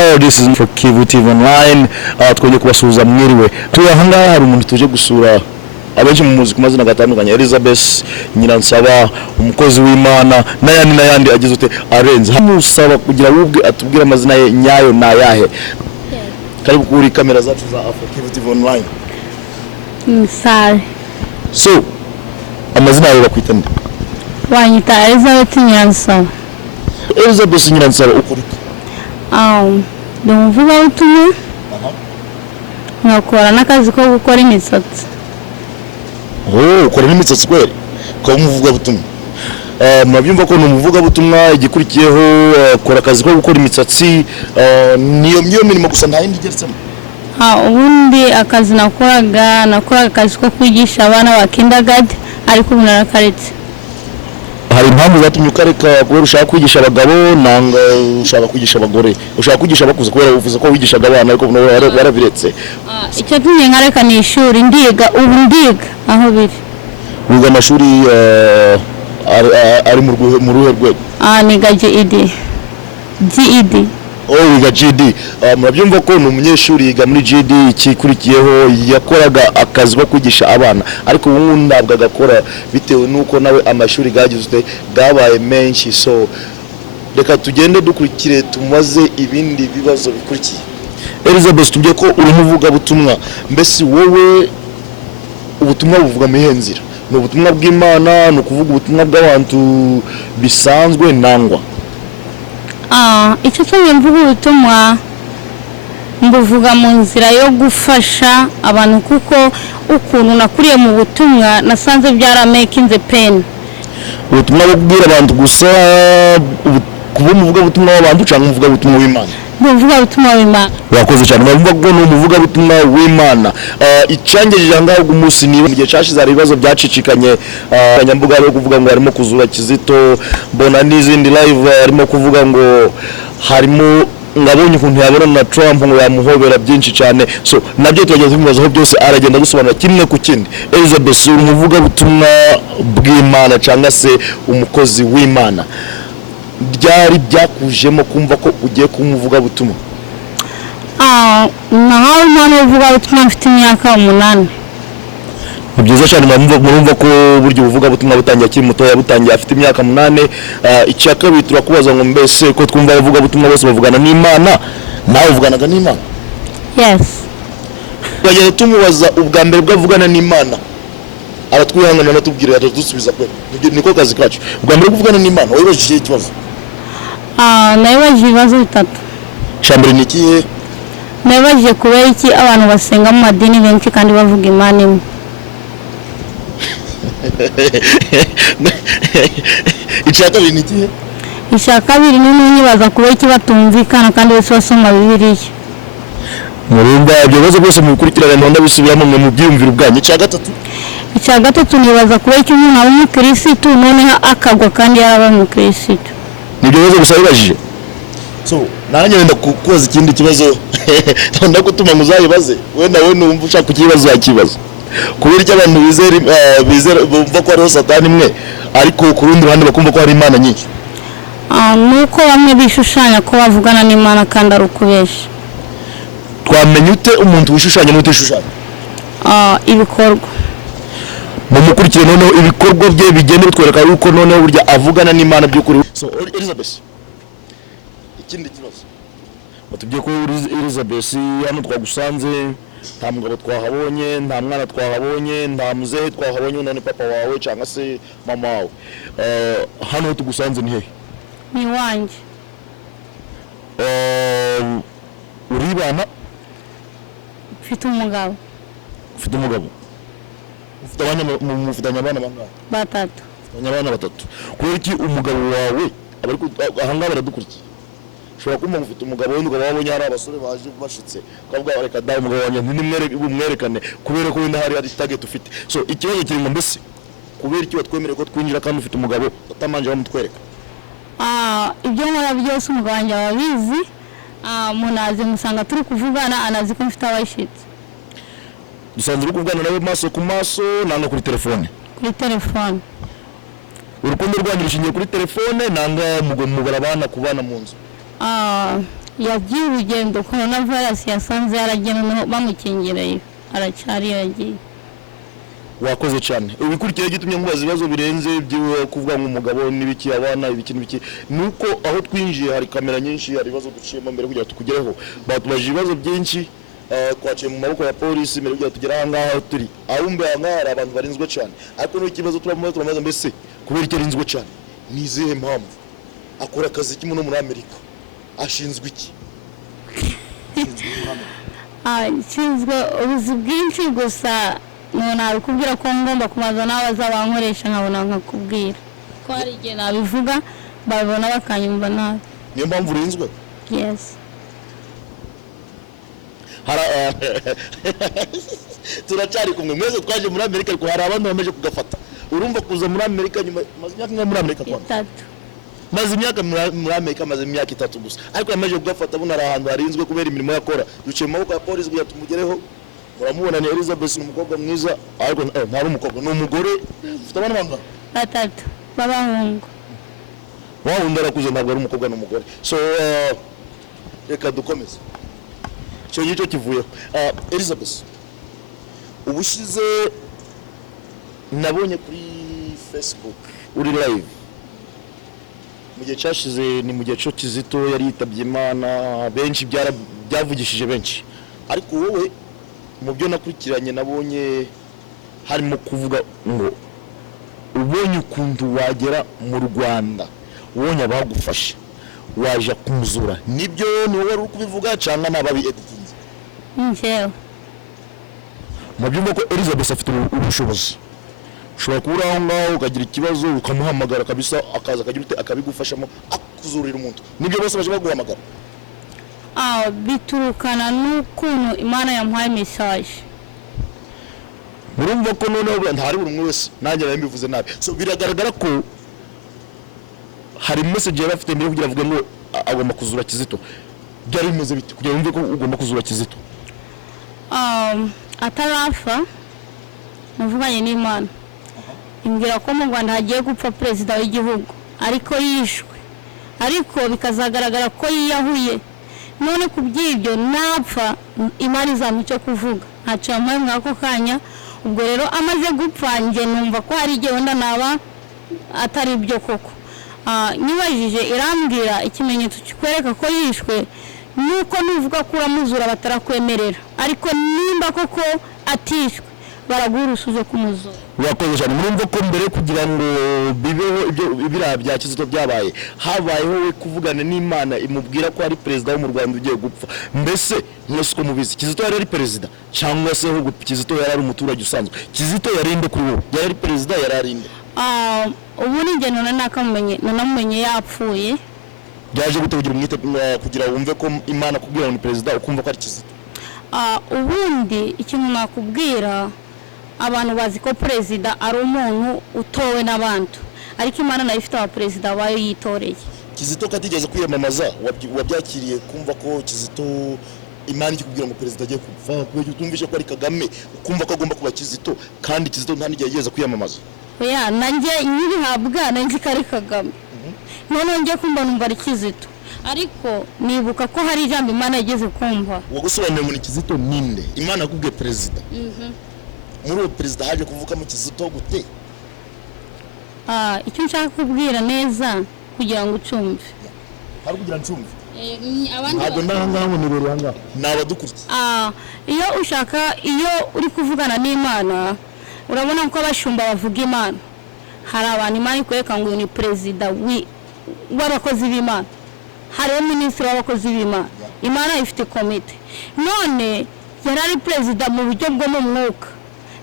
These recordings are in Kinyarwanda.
Hello, this is for Kivu TV Online. Twongeye kubasuhuza mwiriwe. Turi ahangaha hari umuntu tuje gusura abenshi mu muziki mazina gatandukanye Elizabeth Nyiransaba umukozi w'Imana n'ayandi agize ute arenze. Hamusaba kugira wubwe atubwira amazina ye nyayo na yahe. Karibu kuri kamera zacu za Kivu TV Online. Msale. So, amazina yawe bakwita nde? Wanyita Elizabeth Nyiransaba. Elizabeth Nyiransaba ukuri. Ndumuvuga utumwe. Nkakora n'akazi ko gukora imisatsi. Ukora n'imisatsi kweli? Ko umuvuga butumwa. Mwabyumva ko numuvuga butumwa igikurikiyeho kora akazi ko gukora imisatsi niyo mirimo gusa nta yindi geretsemo. Ubundi akazi nakoraga akazi ko kwigisha abana ba kindergarten ariko ubu narakaretse. Hari impamvu zatumye ukareka kubera ushaka kwigisha abagabo nanga ushaka kwigisha abagore ushaka kwigisha abakuze kubera uvuze ko wigishaga abana ariko warabiretse. Icyo tumye nkareka ni ishuri ndiga aho biri. Wiga amashuri ari mu ruhe rwego? Niga GED. Wiga GED. Murabyumva ko umunyeshuri yiga muri GED ikikurikiyeho yakoraga akazi ko kwigisha abana ariko ubu ndabwo agakora bitewe nuko nawe amashuri gagize gabaye menshi. So reka tugende dukurikire tumaze ibindi bibazo bikurikiye. Elizabeth tubye ko uri muvuga butumwa mbese wowe ubutumwa buvuga mu ihenzira no ubutumwa bw'Imana no kuvuga ubutumwa bw'abantu bisanzwe nangwa? Icyo tumye mvuga ubutumwa mbuvuga mu nzira yo gufasha abantu kuko ukuntu nakuriye mu butumwa nasanze byaramakinze pen. Ubutumwa bubwira abantu gusa kuba muvuga ubutumwa w'abantu cyangwa muvuga ubutumwa w'Imana? Muvuga ubutumwa w'Imana. Wakoze cyane bavuga ko no muvuga ubutumwa w'Imana. Icyangejeje ngaho umunsi ni mu gihe cyashize ari ibibazo byacicikanye nyambuga yo kuvuga ngo harimo kuzura Kizito mbona n'izindi live harimo kuvuga ngo harimo ngabonye ukuntu yabona na Trump ngo yamuhobera byinshi cyane. So nabyo tugeze bimaze aho byose aragenda gusobanura kimwe ku kindi. Elizabeth umuvuga ubutumwa bw'Imana cyangwa se umukozi w'Imana byari byakujemo kumva ko ugiye kumuvuga butumwa? Naho none uvuga butumwa mfite imyaka 8. Byiza cyane murumva ko buryo uvuga butumwa butangiye akiri muto yabutangiye afite imyaka 8. Icyaka bitura kubaza ngo mbese ko twumva bavuga butumwa bose bavugana n'Imana nawe uvuganaga n'Imana? Yes. Bagiye tumubaza ubwa mbere bwavugana n'Imana aratwihangana natubwira atadusubiza kwe niko kazi kacu. Ubwa mbere kuvugana n'Imana wibajije ikibazo? Nabajije ibibazo bitatu. Cyambere ni kihe? Nabajije kubera iki abantu basenga mu madini benshi kandi bavuga Imana imwe. Icyaka biri ni kihe? Icyaka biri nibaza kubera iki batumvikana kandi bose basoma Bibiliya. Murumva ibyo bibazo byose mukurikirana ndonda bisubiramo mu byiyumviro bwanyu. Icya gatatu nibaza kubera iki umuntu ari umukristo noneho akagwa kandi yaraba umukristo. Nibyo bibazo gusa bibajije. So nanjye wenda kukoza ikindi kibazo ndonda gutuma muzayibaze wenda we numva ushaka kukibazo yakibazo kubera icyo abantu bizera bumva ko ari Satani imwe ariko ku rundi ruhande bakumva ko hari Imana nyinshi. Nuko bamwe bishushanya ko bavugana n'Imana kandi ari ukubesha. Twamenye ute umuntu wishushanya n'utishushanya? Ibikorwa. Mukurikire noneho ibikorwa bye bigenda bitwereka yuko noneho burya avugana n'Imana by'ukuri. So Elizabeth ikindi kibazo batubye ko Elizabeth hano twagusanze nta mugabo twahabonye nta mwana twahabonye nta muzehe twahabonye none papa wawe cyangwa se mama wawe. Hano tugusanze ni hehe? Ni Wanje. Uribana? Mfite umugabo. Ufite umugabo? Mufitanye abana bangahe? 3. Abana 3. Kubera iki umugabo wawe ahanga baradukurikiye? Shobora kuma mufite umugabo w'undi wabonye hari abasore baje bashitse kwabwa bareka da umugabo wanjye nimwerekane kubera ko wenda hari target ufite. So ikibazo kiri ngo mbese kubera iki watwemereye ko twinjira kandi ufite umugabo utamanje bamutwereka? Ibyo nkora byose umugabo wanjye ababizi. Munaze musanga turi kuvugana anazi ko mfite abashitse. Dusanzwe uri kuvugana nawe maso ku maso nanga kuri telefone? Kuri telefone. Urukundo rwanyu rushingiye kuri telefone nanga mugarabana kubana mu nzu? yagiye urugendo coronavirus yasanze yaragenda bamukingereye aracyari yagiye. Wakoze cyane ibikurikira gitumye nkubaza ibibazo birenze byo kuvuga nk'umugabo n'ibiki abana ibiki n'ibiki nuko aho twinjiye hari kamera nyinshi hari ibibazo duciyemo mbere kugira tukugereho batubaje ibibazo byinshi twaciye mu maboko ya polisi mbere kugira tugera ahangaha turi ahumbe ahangaha hari abantu barinzwe cyane ariko n'ikibazo turamaze mbese kubera icyo arinzwe cyane ni izihe mpamvu akora akazi kimwe no muri Amerika ashinzwe iki ashinzwe ubuzi bwinshi gusa nabikubwira ko ngomba kumaza n'abaza bankoresha nkabona nkakubwira ko hari igihe nabivuga babona bakanyumva nabi. Niyo mpamvu urinzwe? Yes. Turacyari kumwe mwese twaje muri Amerika ariko hari abantu bameje kugafata. Urumva kuza muri Amerika nyuma maze imyaka muri Amerika kwa? 3. Maze imyaka muri Amerika maze imyaka 3 gusa. Ariko yameje kugafata buna ahantu harinzwe kubera imirimo yakora. Duciye mu maboko ya polisi kugira tumugereho. Muramubona ni Elizabeth n'umukobwa mwiza ariko ntari umukobwa n'umugore ufite abana bangana 3 babahungu. Wow ndarakuze ntabwo ari umukobwa n'umugore. So reka dukomeze. Cyo yico kivuyeho. Elizabeth ubushize nabonye kuri Facebook uri live mu gihe cyashize ni mu gihe cyo Kizito yari yitabye Imana benshi byavugishije benshi ariko wowe mu byo nakurikiranye nabonye harimo kuvuga ngo ubonye ukuntu wagera mu Rwanda ubonye abagufasha waje kumuzura nibyo ni wowe uri kubivuga cyangwa nababi editinze njyewe mu byumva ko Elizabeth afite ubushobozi ushobora kubura aho ngaho ukagira ikibazo ukamuhamagara kabisa akaza akagira ute akabigufashamo akuzurira umuntu nibyo bose baje baguhamagara biturukana n'ukuntu Imana yamuhaye message. Murumva ko noneho ntari buri umwe wese nanjye nabivuze nabi so biragaragara ko hari message yari afite mbere kugira avuge ngo agomba kuzura Kizito byari bimeze biti kugira wumve ko ugomba kuzura Kizito atarafa muvuganye n'Imana imbwira ko mu Rwanda hagiye gupfa perezida w'igihugu ariko yishwe ariko bikazagaragara ko yiyahuye none kubyibyo napfa Imana izamucyo kuvuga ntacyo yampaye mwako kanya ubwo rero amaze gupfa nje numva ko hari igihe wenda naba atari byo koko nibajije irambwira ikimenyetso kikwereka ko yishwe nuko nuvuga ko uramuzura batarakwemerera ariko nimba koko atishwe baragurusuje kumuzura. Urakoze cyane murumva ko mbere kugira ngo bibeho ibyo bya Kizito byabaye habayeho we kuvugana n'Imana imubwira ko ari perezida wo mu Rwanda ugiye gupfa mbese mwese ko mubizi Kizito yari perezida cyangwa se ho Kizito yari ari umuturage usanzwe Kizito yarinde kuri wowe yari perezida yari arinde ubu ni njye nanamumenye yapfuye byaje gutegugira umwite kugira wumve ko Imana kubwira ngo ni perezida ukumva ko ari Kizito ubundi ikintu nakubwira abantu bazi ko perezida ari umuntu utowe n'abantu ariko Imana nayo ifite abaperezida bayo yitoreye. Kizito katigeze kwiyamamaza wabyakiriye kumva ko Kizito Imana ikubwira ngo perezida agiye kupfa kubera utumvishe ko ari Kagame ukumva ko agomba kuba Kizito kandi Kizito nta n'igihe yigeze kwiyamamaza oya nanjye nyirihabwa nanjye kari Kagame none ngiye kumva numva ari Kizito ariko nibuka ko hari ijambo Imana yageze kumva wagusobanuriye muri Kizito ninde Imana akubwiye perezida muri uwo perezida haje kuvuka mu Kizito gute icyo nshaka kubwira neza kugira ngo ucumve hari kugira ncumve ntabwo ndangaho ni beranga nabadukurikiye iyo ushaka iyo uri kuvugana n'Imana urabona ko abashumba bavuga Imana hari abantu Imana ikwereka ngo ni perezida w'abakozi b'Imana hari minisitiri w'abakozi b'Imana Imana ifite komite none yari ari perezida mu buryo bwo mu mwuka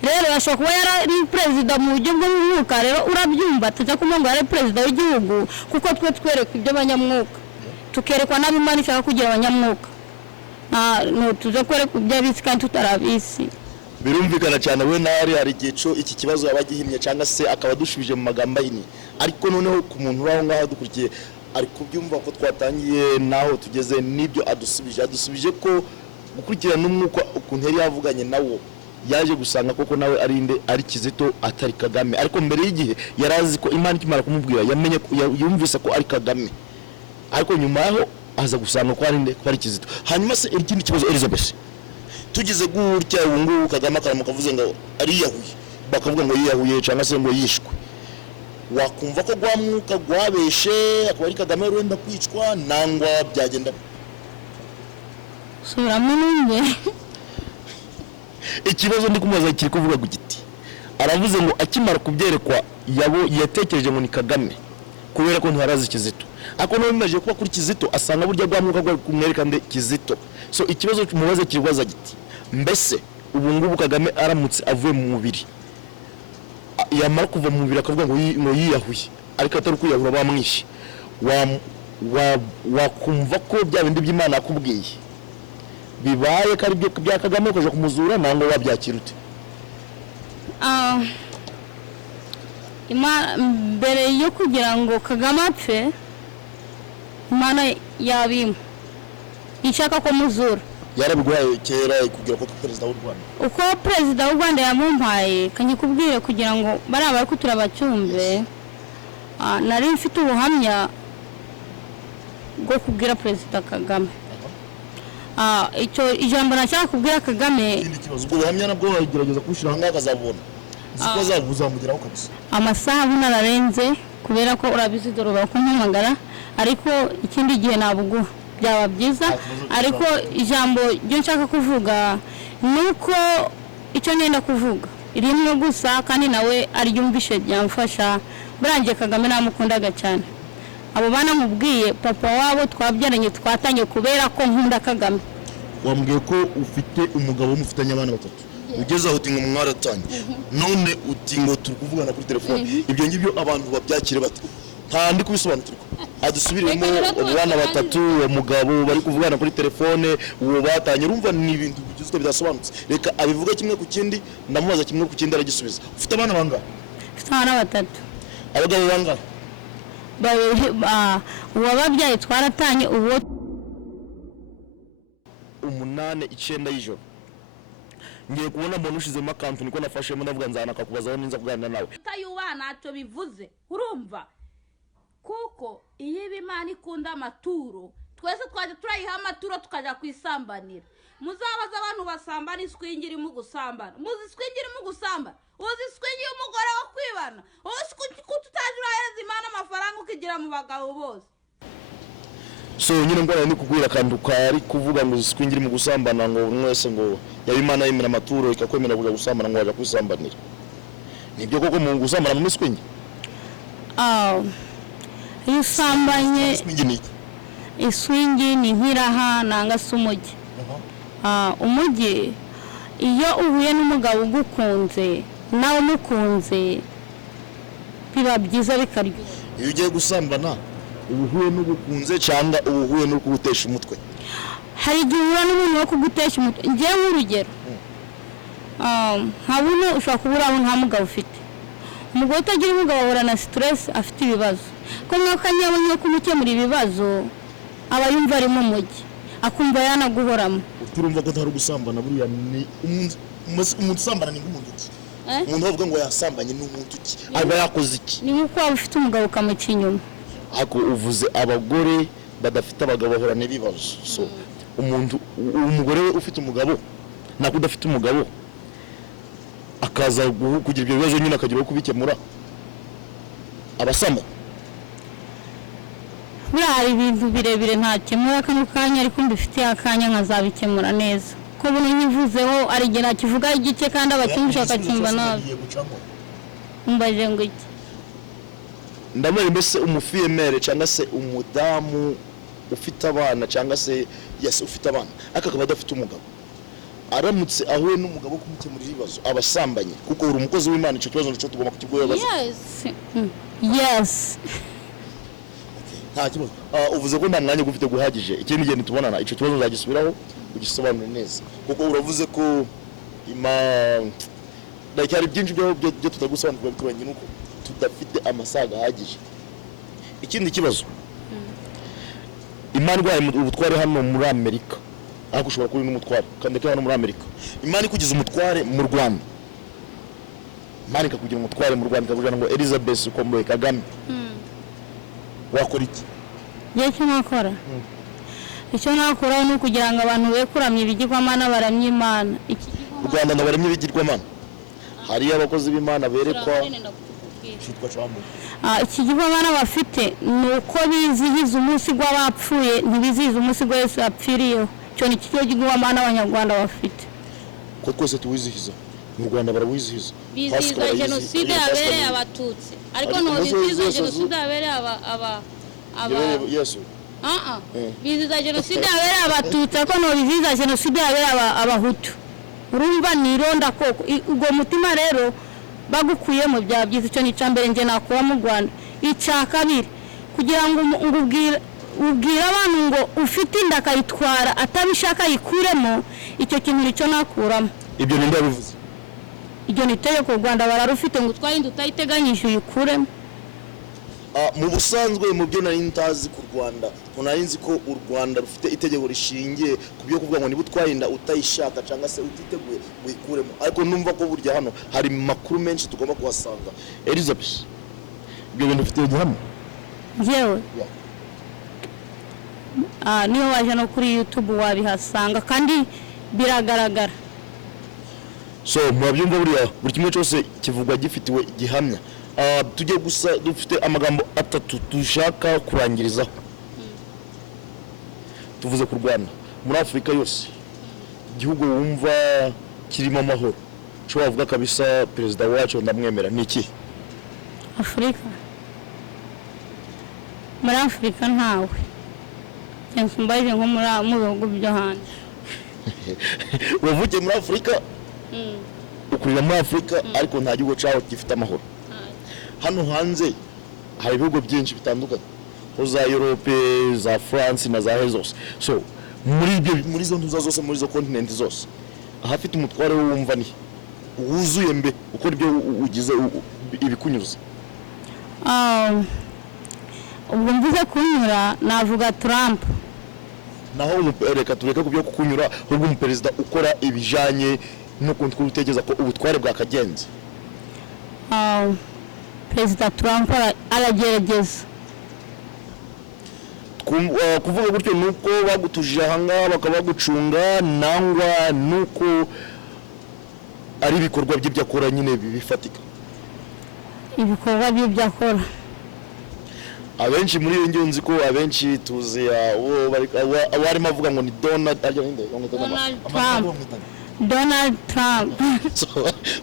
rero yashobora kuba yari perezida mu buryo bwo mu mwuka rero urabyumva tujya kumva ngo yari perezida w'igihugu kuko twe twereka ibyo abanyamwuka tukerekwa n'Imana ishaka kugira abanyamwuka tuze kwereka ibyo abisi kandi tutarabisi birumvikana cyane we nari hari igico iki kibazo yabagihimye cyangwa se akaba dushubije mu magambo ahini ariko noneho ku muntu uraho ngaho dukurikiye ari kubyumva ko twatangiye naho tugeze nibyo adusubije ko gukurikirana n'umwuka ukuntu yari yavuganye nawo yaje gusanga koko nawe ari Kizito atari Kagame ariko mbere y'igihe yarazi ko Imana ikimara kumubwira yamenye yumvise ko ari Kagame ariko nyuma yaho aza gusanga ko ari nde ko ari Kizito. Hanyuma se ikindi kibazo Elizabeth, tugize gutya ubu ngubu Kagame akaramuka avuze ngo ari yahuye, bakavuga ngo yiyahuye cyangwa se ngo yishwe, wakumva ko gwamwuka gwabeshe akaba ari Kagame wenda kwicwa nangwa byagenda subiramo n'umwe. Ikibazo ndi kumubaza kiri kuvuga giti, aravuze ngo akimara kubyerekwa yabo yatekereje ngo ni Kagame kubera ko ntiharazi Kizito, ako no bimaje kuba kuri Kizito asanga burya gwamwuka gwa kumwereka nde Kizito. So ikibazo cyumubaza kirwaza giti, mbese ubu ngubu Kagame aramutse avuye mu mubiri, yamara kuva mu mubiri akavuga ngo yiyahuye ariko atari kwiyahura bamwishe, wakumva ko bya bindi by'Imana akubwiye bibaye kari bya Kagame ukaje kumuzura nango wabyakira ute? Mbere yo kugira ngo Kagame apfe, Imana yabima ishaka ko muzura, yarabigwaye kera kugira ko perezida w'u Rwanda, uko perezida w'u Rwanda yamumpaye kanyikubwire kugira ngo baraba ko turabacyumve. Nari mfite ubuhamya bwo kubwira perezida Kagame. Icyo ijambo nashaka kubwira Kagame, ikindi kibazo ubwo buhamya nabwo wagerageza kushira hanga akazabona ziko azabuzamugiraho kabisa. Amasaha bunararenze kubera ko urabizi dorora kumpamagara, ariko ikindi gihe nabugu byaba byiza. Ariko ijambo ryo nshaka kuvuga nuko icyo nenda kuvuga rimwe gusa, kandi nawe aryumvishe byamfasha. Burangiye Kagame namukundaga cyane, abo bana mubwiye papa wabo twabyaranye twatanye kubera ko nkunda Kagame. Wambwiye ko ufite umugabo mufitanye abana batatu, ugeze aho utingo mwaratanye, none utingo turi kuvugana kuri telefone, ibyo ngibyo abantu babyakire bate? Nta ndi kubisobanukirwa, adusubiremo abana batatu, uwo mugabo bari kuvugana kuri telefone, uwo batanye, urumva ni ibintu bigizwe byasobanutse. Reka abivuga kimwe ku kindi, ndamubaza kimwe ku kindi aragisubiza. Ufite abana bangahe? Mfite abana batatu. Abagabo bangahe? Uwababyaye twaratanye, uwo 8-9 y'ijoro. Ngiye kubona mbona ushizemo akantu niko nafashemo ndavuga nzana akakubazaho ninza kuganira nawe. Tayubana ato bivuze urumva kuko iyo Imana ikunda amaturo twese twaje turayiha amaturo tukaja kwisambanira. Muzabaza abantu basambana iswingira mu gusambana, muzi iswingira mu gusambana, uzi iswingira umugore wo kwibana, uzi kututajura hereza Imana amafaranga ukigira mu bagabo bose. So nyine ngo ni kugwira kandi kari kuvuga ngo iswingira mu gusambana ngo mwese ngo yabi Imana yimira amaturo ikakwemera kuja gusambana ngo waje kwisambanira. Nibyo koko mu gusambana mu miswingi? Isambanye iswingi ni nkiraha nanga sumugi. Umugi iyo uhuye n'umugabo ugukunze nawe umukunze biba byiza bikaryo. Iyo ugiye gusambana ubuhuye n'ugukunze cyangwa ubuhuye no kugutesha umutwe? Hari igihe uhura n'umuntu wo kugutesha umutwe. Ngiye nk'urugero, nkabona ushobora kubura aho nta mugabo ufite. Umugore utagira umugabo ahora na stress, afite ibibazo. Ko mwaka nyabonye kumukemura ibibazo aba yumva ari mu mujyi, akumva yanaguhoramo. Turumva ko ntari gusambana buriya ni umuntu usambana ni nk'umuntu ki? Umuntu bavuga ngo yasambanye n'umuntu ki? Aba yakoze iki? Ni nkuko waba ufite umugabo ukamuca inyuma. Ako uvuze abagore badafite abagabo bahora n'ibibazo. So umugore we ufite umugabo nako udafite umugabo akaza kugira ibyo bibazo nyine akagira uko kubikemura, abasamba buriya hari ibintu birebire ntakemura kano kanya, ariko mbifitiye akanya nkazabikemura neza. Ko buno nyivuzeho ari igihe nakivuga igice kandi abacyumvisha bakakimva nabi. Mbaje ngo iki? Ndamuri mbese umufiyemere cyangwa se umudamu ufite abana cyangwa se yes ufite abana akakaba adafite umugabo, aramutse ahuye n'umugabo kumukemurira ibibazo abasambanye, kuko uri umukozi w'Imana, icyo kibazo cyo tugomba kukigoyabaza. Yes. Nta kibazo. Uvuze ko nta mwanya gufite guhagije, ikindi gihe nitubonana icyo kibazo uzagisubiraho ugisobanure neza, kuko uravuze ko hari byinshi byo tutagusobanurira bituranye nuko tudafite amasaga ahagije. Ikindi kibazo, Imana rwaye ubutware hano muri Amerika, ariko ushobora kuri n'umutware kandi hano muri Amerika. Imana ikugize umutware mu Rwanda, Imana ikakugira umutware mu Rwanda, ikakujana ngo Elizabeth ukomboye Kagame, wakora iki? Ye cyo nakora icyo nakora ni ukugira ngo abantu be kuramya ibigirwamana baramye Imana. u Rwanda ndabaramye ibigirwamana hari abakozi b'Imana berekwa cyitwa cambo ikigirwamana bafite ni uko bizihiza umunsi gw'abapfuye ntibizihiza umunsi gwa Yesu yapfiriyeho. Cyo ni ikigirwamana abanyarwanda bafite ko twese tuwizihiza mu Rwanda barawizihiza bizihiza jenoside yabereye abatutsi ariko no bizihiza jenoside yabereye aba Yesu bizihiza jenoside yabereye abatutsi ariko no bizihiza jenoside yabereye abahutu. Urumva nironda koko ubwo mutima rero bagukuyemo bya byiza. Cyo ni cambere nje nakuba mu Rwanda. Icya kabiri kugira ngo ubwira abantu ngo ufite inda kayitwara atabishaka yikuremo, icyo kintu nicyo nakuramo. Ibyo ninde bivuze? Ibyo nitegeko u Rwanda bararufite ngo twayindi utayiteganyije uyikuremo. Mu busanzwe mu byo nari ntazi ku Rwanda nzi ko u Rwanda rufite itegeko rishingiye ku byo kuvuga ngo niba utwayinda utayishaka cyangwa se utiteguye wikuremo, ariko numva ko burya hano hari makuru menshi tugomba kuhasanga. Elizabeth, ibyo bintu ufite gihamya? Yewe niyo waje no kuri YouTube wabihasanga kandi biragaragara. So mwabyumva buri kimwe cyose kivugwa gifitiwe gihamya. Tujye gusa dufite amagambo atatu dushaka kurangirizaho. Tuvuze ku Rwanda muri Afrika yose igihugu wumva kirimo amahoro cyo wavuga kabisa perezida wacu ndamwemera ni iki? Afrika muri Afrika ntawe mbaje nko mu bihugu byo hanze. Wavuye muri Afrika ukurira muri Afrika ariko nta gihugu cyawe gifite amahoro. Hano hanze hari ibihugu byinshi bitandukanye za Europe, za France na za Hezos. So muri zo ntuza zose muri zo continent zose ahafite umutware wumva ni wuzuye mbe uko ibyo ugize ibikunyuza. Ubwo mvuze kunyura navuga Trump. Naho reka tureka kubyo kukunyura ahubwo umuperezida ukora ibijanye no kutegeza ko ubutware bwakagenze. Perezida Trump aragerageza kuvuga gutyo nuko bagutujije ahanga bakabagucunga nangwa nuko ari ibikorwa by'ibyo akora nyine bifatika. Ibikorwa by'ibyo akora abenshi muri iyo nzi ko abenshi tuzi abarimo avuga ngo ni Donald Trump. So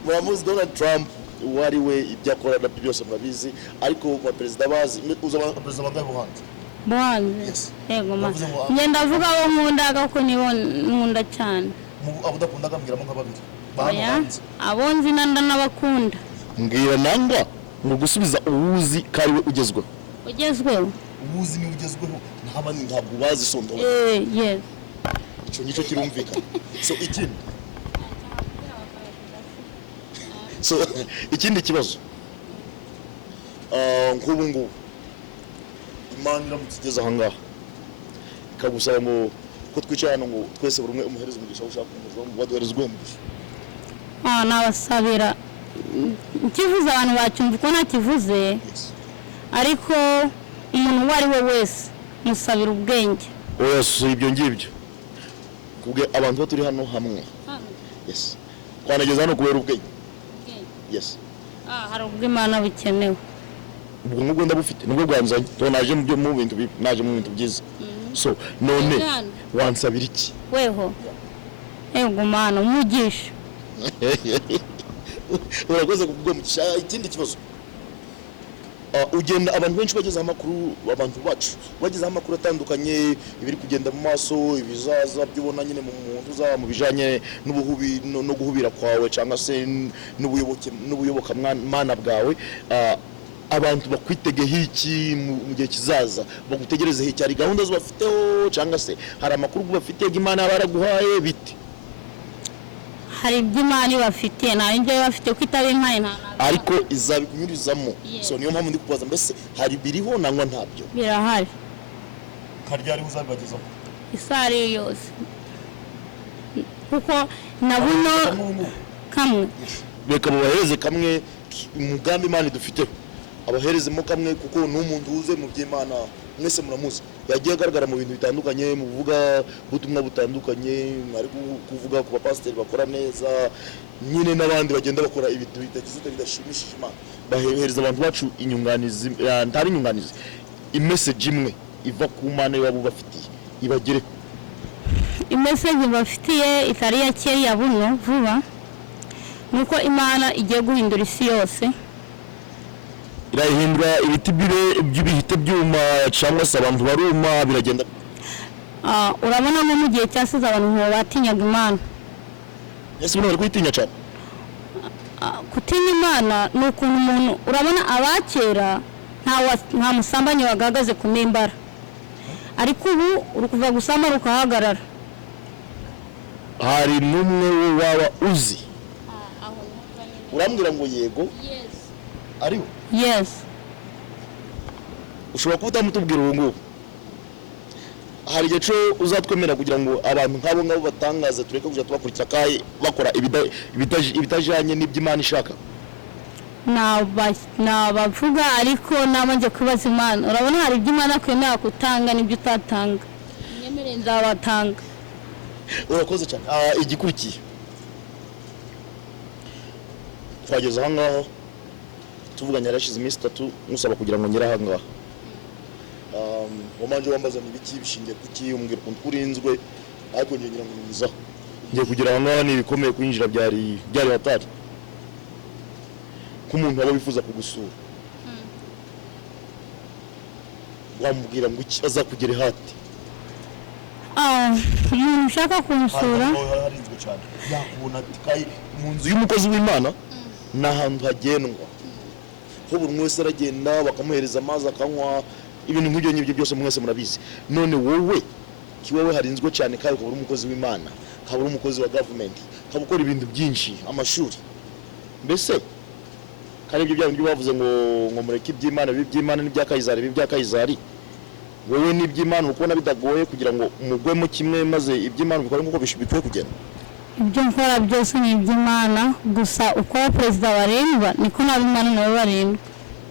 muramuzi Donald Trump wari we ibyo akora na byose murabizi, ariko mu perezida bazi uza perezida bangaye buhanze yego ma ngenda avuga abo nkundaga ko nibo nkunda cyane. Abo udakundaga mbwiramo nka babiri bahanze abonzi nanda n'abakunda mbwira nangwa ngo gusubiza uwuzi kari we ugezweho uwuzi ni ugezweho ntabwo bazi sondo. Yes icyo nicyo kirumvikana. So ikindi kibazo nk'ubu ngubu Imana iramutse igeze aha ngaha ikagusaba ngo ko twicaye hano ngo twese buri umwe umuhereze umugisha ushaka umugisha ngo baduhereze umugisha. Nabasabira kivuze abantu bacyumva ko nakivuze, ariko umuntu uwo ari we wese musabira ubwenge. Si ibyo ngibyo kubwe abantu bo turi hano hamwe. Yes twanageza hano kubera ubwenge. Yes hari ubwo Imana bukenewe. Ubwo ngubwo ndabufite nubwo bwanzanye naje mu bintu byiza. So none wansabira iki weho? Ego Mana umugisha. Urakoze kubwo mugisha. Ikindi kibazo ugenda abantu benshi bageze amakuru, abantu bacu bageze amakuru atandukanye ibiri kugenda mu maso ibizaza byubona nyine mu muntu za mu bijanye n'ubuhubi no guhubira kwawe cyangwa se n'ubuyoboka mana bwawe. Abantu bakwitegeho iki mu gihe kizaza? Bagutegereze iki? Hari gahunda zibafiteho cyangwa se hari amakuru bafite Imana yabaraguhaye biti? Hari iby'Imana ibafitiye nta njye bafite ko itabimpaye nta ariko izabikunyurizamo. So niyo mpamvu ndi kubaza mbese hari biriho nangwa ntabyo? Birahari. Karyari uzabibagezaho? Isari yose kuko nabuno kamwe reka mubahereze kamwe umugambi Imana dufite abaherezemo kamwe kuko n'umuntu uze mu by'Imana mwese muramuzi yagiye agaragara mu bintu bitandukanye mu buvuga butumwa butandukanye ari kuvuga ku bapasiteri bakora neza nyine n'abandi bagenda bakora ibintu bidashimishije Imana bahereza abantu bacu inyunganizi ntari inyunganizi imessage imwe iva ku Mana yabo bafitiye ibagere imessage bafitiye itari ya kera buno vuba nuko Imana igiye guhindura isi yose irahindura ibiti by'ibihite byuma cyangwa se abantu baruma biragenda urabona nko mu gihe cyasize abantu batinyaga Imana Yesu bari kwitinya cyane kutinya Imana ni ukuntu umuntu urabona abakera nta musambanyi wagagaze ku mimbara ariko ubu uri kuva gusambana ukahagarara hari n'umwe waba uzi urambwira ngo yego ariho yes ushobora kuba utamutubwira ubu ngubu hari igihe cyo uzatwemera kugira ngo abantu nk'abo ngabo batangaze tureke kujya tubakurikira kaye bakora ibitajanye n'Imana ishaka nabavuga ariko nabanje kubaza Imana urabona hari ibyo Imana kwemera kutanga n'ibyo utatanga nyemereye nzabatanga urakoze cyane igikurikiye twageze aha ngaho tuvuganye yarashize iminsi 3 musaba kugira ngo nyira aha ngaha wamanje wambaza n'ibiki bishingiye kuki umbwira ukuntu kurinzwe ariko ngira ngo niza ngiye kugira aha ngaha nibikomeye kwinjira byari hatari k'umuntu aba bifuza kugusura wamubwira ngo iki azakugere hati umuntu ushaka kumusura harinzwe cyane yakubona kayi mu nzu y'umukozi w'Imana n'ahantu hagendwa ko buri wese aragenda bakamuhereza amazi akanywa ibintu nk'ibyo byose mwese murabizi none wowe kiwewe harinzwe cyane kandi ukaba uri umukozi w'Imana ukaba uri umukozi wa government ukaba ukora ibintu byinshi amashuri mbese kandi ibyo byabindi bavuze ngo mureke iby'Imana by'Imana n'ibya Kayizari bibya Kayizari wowe n'iby'Imana ukubona bidagoye kugira ngo umugwemo kimwe maze iby'Imana bikore nk'uko bikwiye kugenda ibyo nkora byose ni iby'Imana gusa uko perezida baremba niko n'Imana nawe baremba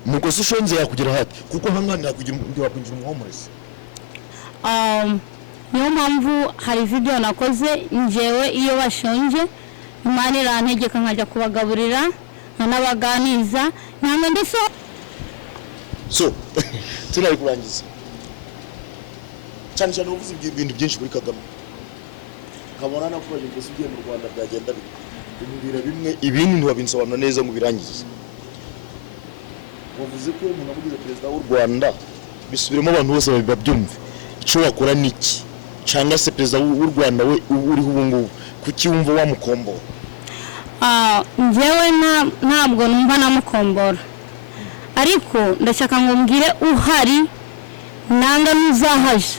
nuko se ushonze yakugera hati kuko hangana yakwinjira umuhomorezi niyo mpamvu hari video nakoze njyewe iyo bashonje Imana irantegeka nkajya kubagaburira nkanabaganiza ntabwo ndetse so tunari kurangiza cyane uvuze ibintu byinshi kuri Kagame kabona na proje ngo ugiye mu Rwanda byagenda bimubwira bimwe ibindi ntibabinsobanura neza ngo birangize wavuze ko umuntu avugize perezida w'u Rwanda bisubiremo abantu bose babyumve icyo wakora niki cyangwa se perezida w'u Rwanda we uriho ubu ngubu kuki wumva wamukombora njyewe ntabwo numva namukombora ariko ndashaka ngo mbwire uhari nanga nuzahaje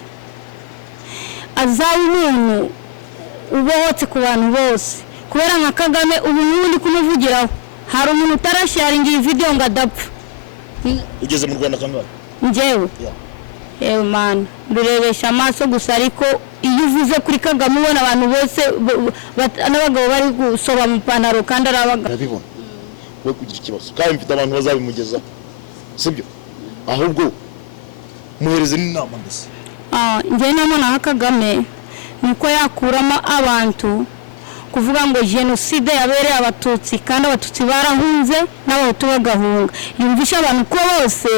azaba umuntu ubohotse ku bantu bose kubera nka Kagame ubu n'undi kumuvugiraho hari umuntu utarasharinga iyi video ngo adapfa ugeze mu Rwanda kangahe njyewe man birebesha amaso gusa ariko iyo uvuze kuri Kagame ubona abantu bose n'abagabo bari gusoba mu pantaro kandi arabibona we kugira ikibazo kandi mfite abantu bazabimugezaho sibyo ahubwo muhereze n'inama mbese njye namona Kagame nuko yakuramo abantu kuvuga ngo genocide yabereye abatutsi kandi abatutsi barahunze n'abahutu bagahunga yumvisha abantu ko bose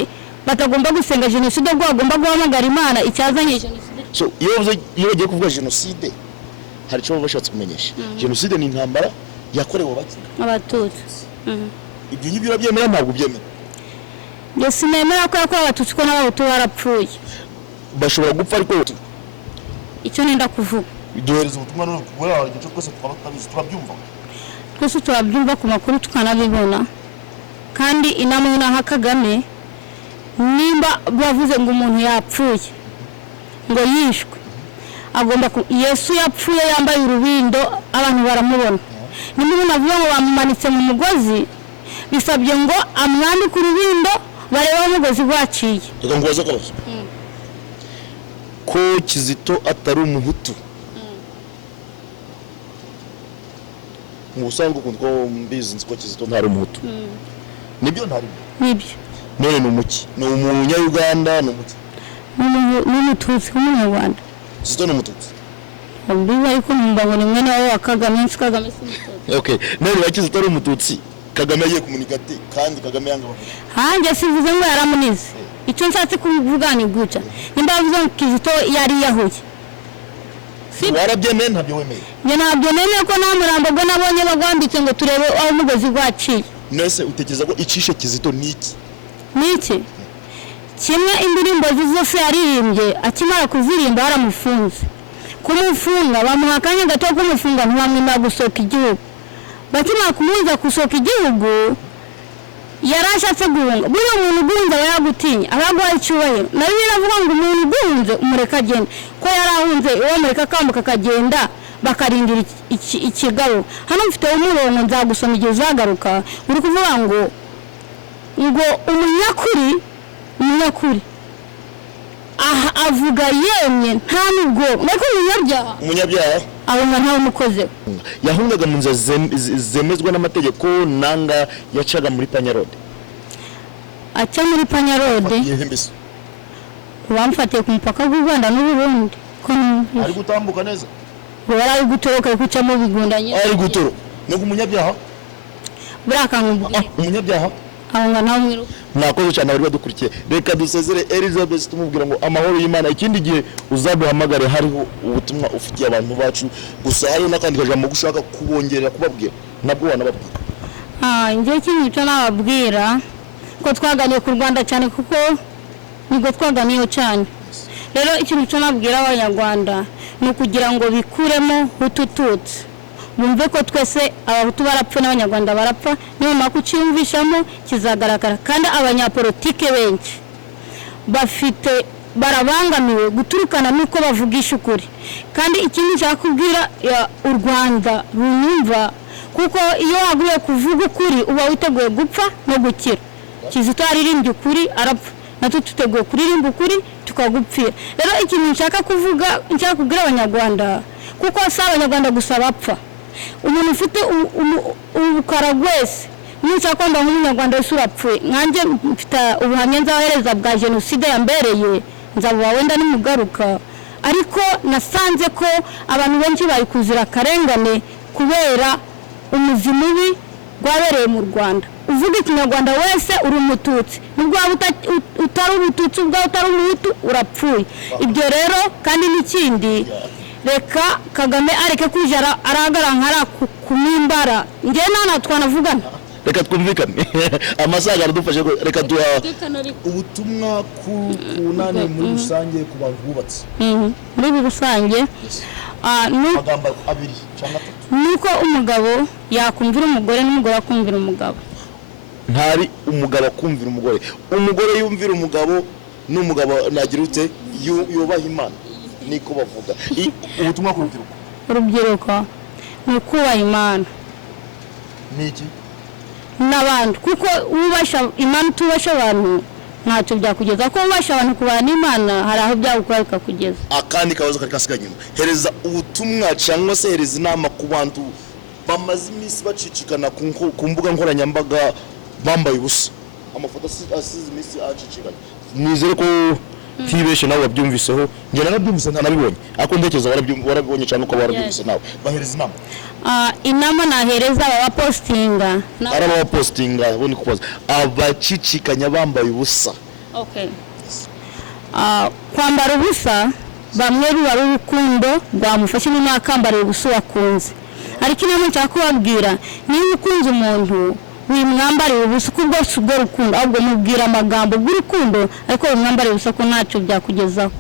batagomba gusenga genocide ubwo bagomba guhamagara Imana icyazanye genocide so iyo bagiye kuvuga genocide hari icyo bashatse kumenyesha genocide ni intambara yakorewe abatutsi ibyo ngibyo urabyemera ntabwo ubyemera njye sinemera ko yakorewe abatutsi ko n'abahutu barapfuye bashobora gupfa ariko icyo nenda kuvuga duhereza ubutumwa no kubera hari igice twese twabatabizi turabyumva twese turabyumva ku makuru tukanabibona kandi inama y'aha Kagame nimba bavuze ngo umuntu yapfuye ngo yishwe agomba Yesu yapfuye yambaye urubindo abantu baramubona nimba umuntu avuga ngo bamumanitse mu mugozi bisabye ngo amwambike urubindo bareba umugozi waciye reka ngubaze akabazo ko Kizito atari umuhutu mu busanzwe kuko mbizi ko Kizito ntari umuhutu nibyo ntari nibyo none ni umuki ni umunya-Uganda ni umuki n'umututsi w'umunyarwanda Kizito ni umututsi mbiba ariko numva ngo ni mwene wa Kagame Kagame si umututsi okay none Kizito ari umututsi Kagame agiye kumunigate kandi Kagame yanga hanjye sivuze ngo yaramunize icyo nshatse kuvuga ni guca nimba bavuze ngo Kizito yari yahuye warabyemeye ntabyo wemeye njye ntabyo nemeye ko nta murambo bwo nabonye bagwambitse ngo turebe aho umugozi gwaciye nese utekereza ko icishe Kizito niki kimwe indirimbo zose yaririmbye akimara kuzirimba baramufunze kumufunga bamuha akanya gato kumufunga ntibamwima gusohoka igihugu bakimara kumubuza gusohoka igihugu yarashatse guhunga buriya umuntu ugunze aba yagutinya abaguha icyubahiro nawe biravuga ngo umuntu ugunze umureka agenda ko yarahunze uwo mureka akambuka akagenda bakarindira ikigabo hano mfite umurongo nzagusoma igihe uzagaruka uri kuvuga ngo umunyakuri aha avuga yemye nta nubwo nako umunyabyaha ahunga ntawe umukoze yahungaga mu nzira zemezwa n'amategeko nanga yacaga muri Panyarode aca muri Panyarode bamufatiye ku mupaka w'u Rwanda n'u Burundi ari gutambuka neza ari gutoroka kuca mu bigundanye ari gutoro no umunyabyaha burakanguye umunyabyaha ahunga ntawe mwiruka nakoze cyane bari badukurikiye reka dusezere Elizabeth tumubwira ngo amahoro y'Imana ikindi gihe uzaduhamagare hariho ubutumwa ufitiye abantu bacu gusa hariho n'akandi kajambo gushaka kubongerera kubabwira nabwo wanababwira njye kinyica nababwira ko twaganiye ku Rwanda cyane kuko nibwo twaganiyeho cyane rero ikintu cyo nabwira abanyarwanda ni ukugira ngo bikuremo hutututsi bumve ko twese abahutu barapfa n'abanyarwanda barapfa niba kucyumvishamo kizagaragara kandi abanyapolitike benshi barabangamiwe guturukana nuko bavugisha ukuri kandi ikindi nshaka kubwira u Rwanda runyumva kuko iyo waguye kuvuga ukuri uba witeguye gupfa no gukira Kizito aririmbye ukuri arapfa natwe tuteguye kuririmba ukuri tukagupfira rero ikintu nshaka kubwira abanyarwanda kuko si abanyarwanda gusa bapfa umuntu ufite ubukara wese n'icyo kwamba nk'umunyarwanda wese urapfuye nkanjye mfite ubuhamya nzahereza bwa jenoside yambereye nzabuba wenda nimugaruka ariko nasanze ko abantu benshi bari kuzira akarengane kubera umuzi mubi gwabereye mu Rwanda uvuga ikinyarwanda wese uri umututsi nubwo utari umututsi ubwo utari umuhutu urapfuye ibyo rero kandi n'ikindi reka Kagame areke kwijara aragara nkara kumimbara nge nana twanavugana reka twumvikane amasaga aradufashe reka duha ubutumwa kunane muri rusange ku bantu bubatse muri rusange magamba abiri cyangwa nuko umugabo yakumvira umugore n'umugore akumvira umugabo ntari umugabo akumvira umugore yumvira umugabo n'umugabo nagira ute yubaha Imana niko bavuga ubutumwa ku urubyiruko ni kubaha Imana niki n'abandi kuko ubasha Imana tubasha abantu ntacyo byakugeza ko ubasha abantu kubana n'Imana hari aho byagukora bikakugeza akandi kabazo kasiga nyuma hereza ubutumwa cyangwa se hereza inama ku bantu bamaze iminsi bacicikana ku mbuga nkoranyambaga bambaye ubusa amafoto asize iminsi acicikana nizere ko tibeshe nawe wabyumviseho nge narabyumvise ntanabibonye ako ndekeza warabibonye cyane uko warabyumvise nawe bahereza inama inama nahereza abapostinga bo ni kubaza abacicikanya bambaye ubusa kwambara ubusa bamwe ruba urukundo rwamufashe mu mwakambara ubusa wakunze ariko inama nshaka kubabwira niba ukunze umuntu wimwambariye ubusa ko bwose ubwo rukundo ahubwo mubwira amagambo y'urukundo ariko wimwambariye ubusa ko ntacyo byakugezaho